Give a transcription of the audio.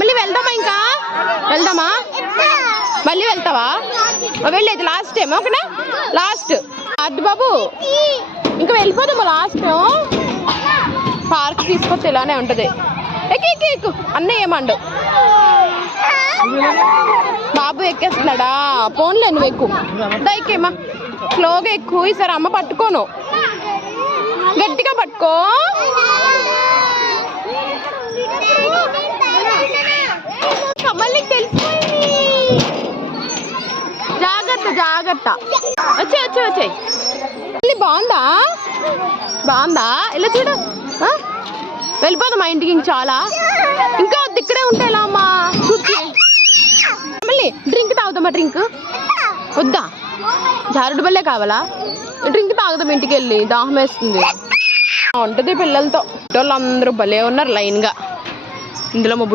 మళ్ళీ వెళ్దామా? ఇంకా వెళ్దామా? మళ్ళీ వెళ్తావా? వెళ్ళేది లాస్ట్ టైం. ఓకేనా? లాస్ట్ అడ్డు బాబు, ఇంకా వెళ్ళిపోదామా? లాస్ట్ పార్క్ తీసుకొస్తే ఇలానే ఉంటది. ఎక్కు అన్నయ్య ఏమండు. బాబు ఎక్కేస్తున్నాడా? ఫోన్లే నువ్వు ఎక్కువ దయకేమా, స్లోగా ఎక్కువ. ఈసారి అమ్మ పట్టుకోను, గట్టిగా పట్టుకో. మళ్ళీ తెలిసిపోయింది. జాగ్రత్త జాగ్రత్త. వచ్చాయి. మళ్ళీ బాగుందా? ఇలా చూడు. వెళ్ళిపోదాం మా ఇంటికి. ఇంక చాలా, ఇంకా వద్దు, ఇక్కడే ఉంటే ఎలా అమ్మా? కూర్చి మళ్ళీ డ్రింక్ తాగుదామా? డ్రింక్ వద్దా? జారుడు బల్లే కావాలా? డ్రింక్ తాగుదాం ఇంటికి వెళ్ళి, దాహం వేస్తుంది. ఉంటుంది పిల్లలతో. వాళ్ళందరూ భలే ఉన్నారు లైన్గా. ఇందులో మా